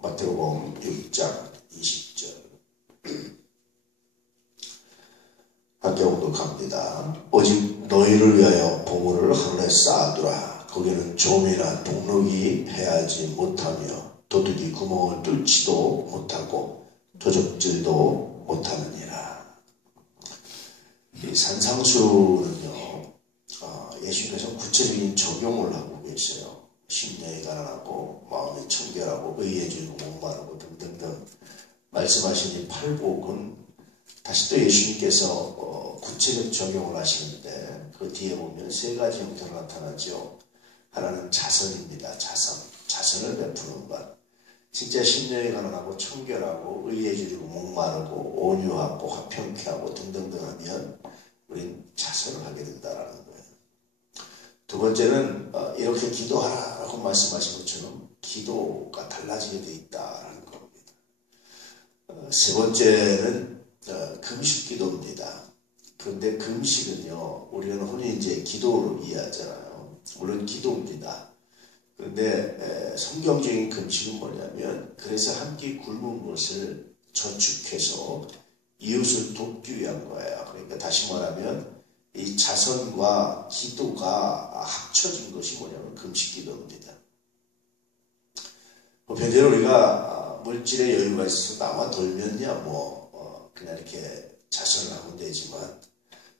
마태복음 6장 20절. 함께 공독합니다. 오직 너희를 위하여 보물을 하늘에 쌓아두라. 거기는 좀이나 동록이 해하지 못하며 도둑이 구멍을 뚫지도 못하고 도적질도 못하느니라. 이 산상수는요, 예수님께서 구체적인 적용을 하고 계셔요. 심령이 가난하고 마음이 청결하고 의해주고 목마르고 등등등 말씀하신 이 팔복은 다시 또 예수님께서 구체적 적용을 하시는데 그 뒤에 보면 세 가지 형태로 나타나죠. 하나는 자선입니다. 자선을 베푸는 것. 진짜 심령이 가난하고 청결하고 의해주고 목마르고 온유하고 화평케하고 등등등 하면 우린 자선을 하게 된다라는 거예요. 두 번째는 이렇게 기도하라라고 말씀하신 것처럼 기도가 달라지게 돼 있다라는 겁니다. 세 번째는 금식 기도입니다. 그런데 금식은요, 우리는 흔히 이제 기도로 이해하잖아요. 물론 기도입니다. 그런데 성경적인 금식은 뭐냐면, 그래서 한 끼 굶은 것을 저축해서 이웃을 돕기 위한 거예요. 그러니까 다시 말하면 이 자선과 기도가 합쳐진 것이 뭐냐면 금식 기도입니다. 보편적으로 우리가 물질의 여유가 있어서 나와 돌면야 그냥 이렇게 자선을 하면 되지만,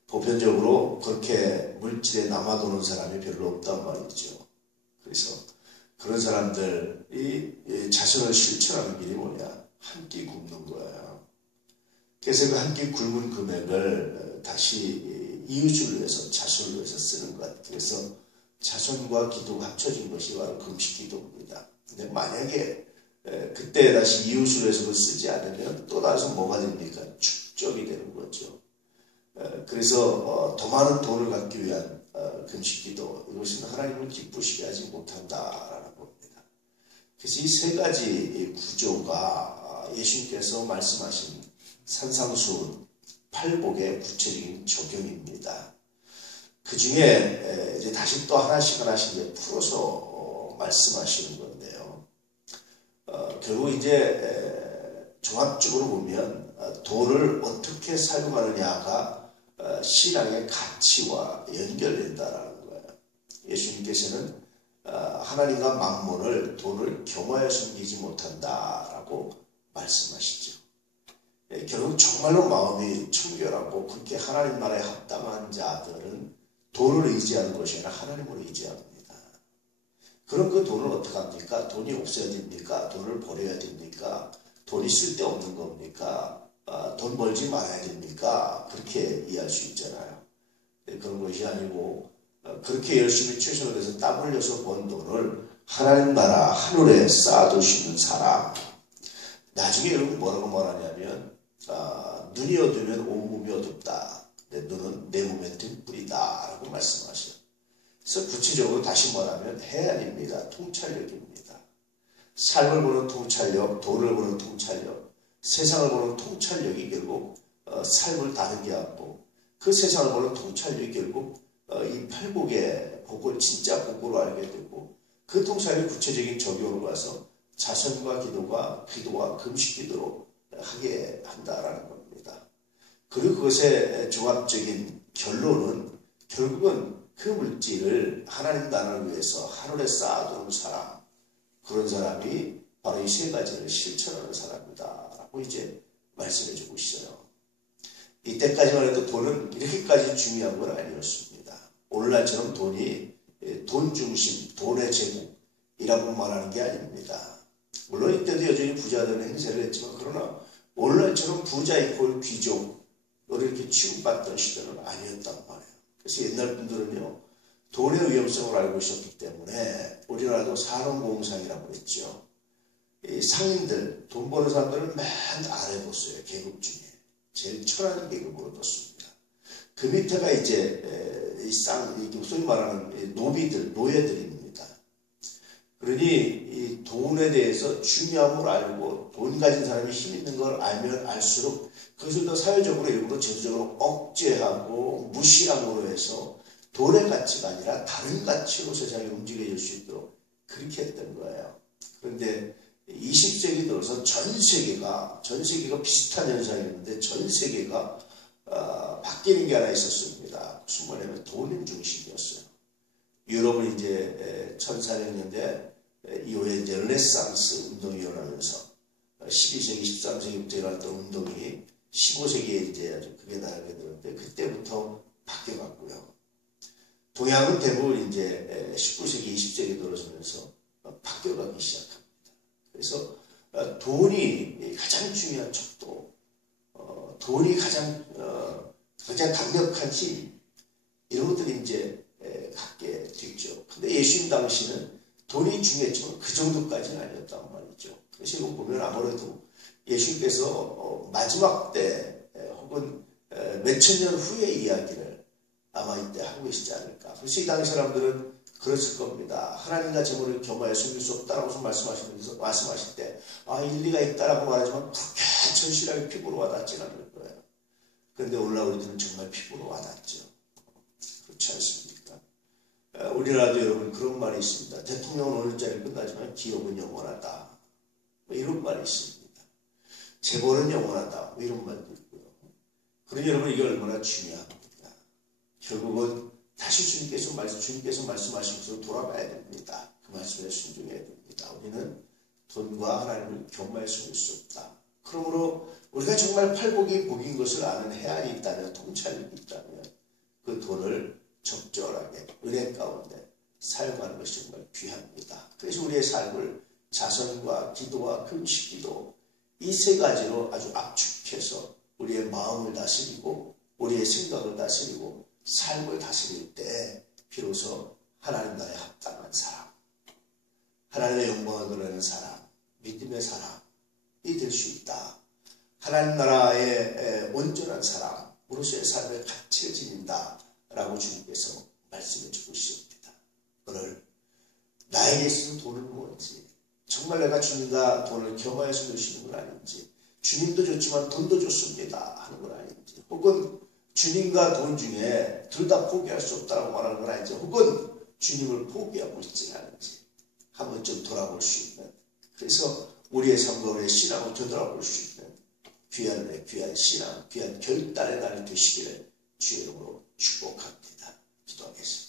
보편적으로 그렇게 물질에 남아도는 사람이 별로 없단 말이죠. 그래서 그런 사람들이 자선을 실천하는 길이 뭐냐? 한 끼 굶는 거예요. 그래서 그 한 끼 굶은 금액을 다시 이웃을 위해서, 자선을 위해서 쓰는 것. 그래서 자선과 기도가 합쳐진 것이 바로 금식 기도입니다. 근데 만약에 그때 다시 이웃을 위해서 그걸 쓰지 않으면 또 다시 뭐가 됩니까? 축적이 되는 거죠. 그래서 더 많은 돈을 갖기 위한 금식기도, 이것은 하나님을 기쁘시게 하지 못한다라는 겁니다. 그래서 이 세 가지 구조가 예수님께서 말씀하신 산상수 팔복의 구체적인 적용입니다. 그 중에 이제 다시 또 하나씩 이제 풀어서 말씀하시는 건데요. 결국 이제 종합적으로 보면 돈을 어떻게 사용하느냐가 신앙의 가치와 연결된다라는 거예요. 예수님께서는 하나님과 만몬을, 돈을 겸하여 숨기지 못한다라고 말씀하시죠. 결국 정말로 마음이 청결하고 그렇게 하나님 나라에 합당한 자들은 돈을 의지하는 것이 아니라 하나님을 의지합니다. 그럼 그 돈을 어떻게 합니까? 돈이 없어야 됩니까? 돈을 버려야 됩니까? 돈이 쓸데없는 겁니까? 돈 벌지 말아야 됩니까? 그렇게 이해할 수 있잖아요. 그런 것이 아니고, 그렇게 열심히 최선을 다해서 땀 흘려서 번 돈을 하나님 나라 하늘에 쌓아두시는 사람. 나중에 여러분 뭐라고 말하냐면, 눈이 어두면 온몸이 어둡다. 내 눈은 내 몸의 등불이다 라고 말씀하셔요. 그래서 구체적으로 다시 말하면 해안입니다. 통찰력입니다. 삶을 보는 통찰력, 돈을 보는 통찰력, 세상을 보는 통찰력이 결국 삶을 다르게 하고, 그 세상을 보는 통찰력이 결국 이 팔복의 복을 진짜 복으로 알게 되고, 그 통찰력이 구체적인 적용으로 가서 자선과 기도와 금식 기도로 하게 한다라는 겁니다. 그리고 그것의 종합적인 결론은 결국은 그 물질을 하나님 나라를 위해서 하늘에 쌓아두는 사람, 그런 사람이 바로 이 세 가지를 실천하는 사람이다 라고 이제 말씀해 주고 있어요. 이때까지만 해도 돈은 이렇게까지 중요한 건 아니었습니다. 오늘날처럼 돈이 돈 중심, 돈의 제국이라고 말하는 게 아닙니다. 물론 이때도 여전히 부자들은 행세를 했지만, 그러나 오늘날처럼 부자 이퀄 귀족으로 이렇게 취급받던 시대는 아니었단 말이에요. 그래서 옛날 분들은요, 돈의 위험성을 알고 있었기 때문에 우리나라도 산업공상이라고 했죠. 이 상인들, 돈 버는 사람들은 맨 아래 뒀어요. 계급 중에. 제일 천한 계급으로 뒀습니다. 그 밑에가 이제 소위 말하는 노비들, 노예들입니다. 그러니 이 돈에 대해서 중요함을 알고 돈 가진 사람이 힘 있는 걸 알면 알수록 그것을 더 사회적으로 일부러 제도적으로 억제하고 무시함으로 해서 돈의 가치가 아니라 다른 가치로 세상이 움직여질 수 있도록 그렇게 했던 거예요. 그런데 이 20세기 들어서 전 세계가 비슷한 현상이었는데 전 세계가 바뀌는 게 하나 있었습니다. 무슨 뭐냐면 돈 중심이었어요. 유럽은 이제 1400년대 이후에 이제 르네상스 운동이 일어나면서 12세기, 13세기부터 일어났던 운동이 15세기에 이제 아주 크게 나가게 되는데 그때부터 바뀌어갔고요. 동양은 대부분 이제 19세기, 20세기 들어서면서 바뀌어가기 시작합니다. 그래서 돈이 가장 중요한 척도, 돈이 가장 강력한 힘, 이런 것들이 이제 갖게 됐죠. 근데 예수님 당시는 돈이 중요했지만 그 정도까지는 아니었단 말이죠. 그래서 이거 보면 아무래도 예수님께서 마지막 때 혹은 몇천 년 후의 이야기를 아마 이때 하고 계시지 않을까. 그래서 이 당시 사람들은 그랬을 겁니다. 하나님과 재물을 겸하여 숨길 수 없다라고 말씀하실 때 일리가 있다라고 말하지만 그렇게 천실하게 피부로 와닿지는 않을 거예요. 그런데 오늘날 우리들은 정말 피부로 와닿죠. 그렇지 않습니까? 우리나라도 여러분 그런 말이 있습니다. 대통령은 오늘자리 끝나지만 기업은 영원하다. 뭐 이런 말이 있습니다. 재벌은 영원하다. 뭐 이런 말도 있고요. 그러니 여러분 이게 얼마나 중요합니까? 결국은 다시 주님께서 말씀하시면서 돌아가야 됩니다. 그 말씀에 순종해야 됩니다. 우리는 돈과 하나님을 겸하여 숨길 수 없다. 그러므로 우리가 정말 팔복이 복인 것을 아는 해안이 있다면, 통찰이 있다면 그 돈을 적절하게 은혜 가운데 사용하는 것이 정말 귀합니다. 그래서 우리의 삶을 자선과 기도와 금식기도 이 세 가지로 아주 압축해서 우리의 마음을 다스리고 우리의 생각을 다스리고 삶을 다스릴 때 비로소 하나님 나라에 합당한 사람, 하나님의 영광을 드러내는 사람, 믿음의 사람이 될 수 있다. 하나님 나라의 온전한 사람으로서의 삶의 가치를 지닌다 라고 주님께서 말씀해 주고 있습니다. 오늘 나에게 있어서 돈은 무엇인지, 정말 내가 주님과 돈을 겸하여 숨기시는 건 아닌지, 주님도 줬지만 돈도 줬습니다 하는 건 아닌지, 혹은 주님과 돈 중에 둘 다 포기할 수 없다고 말하는 건 아닌지, 혹은 주님을 포기하고 있지 않은지 한번 좀 돌아볼 수 있는, 그래서 우리의 삶과 우리의 신앙을 되돌아볼 수 있는 귀한 신앙, 귀한 결단의 날이 되시기를 주의 이름으로 축복합니다. 기도하겠습니다.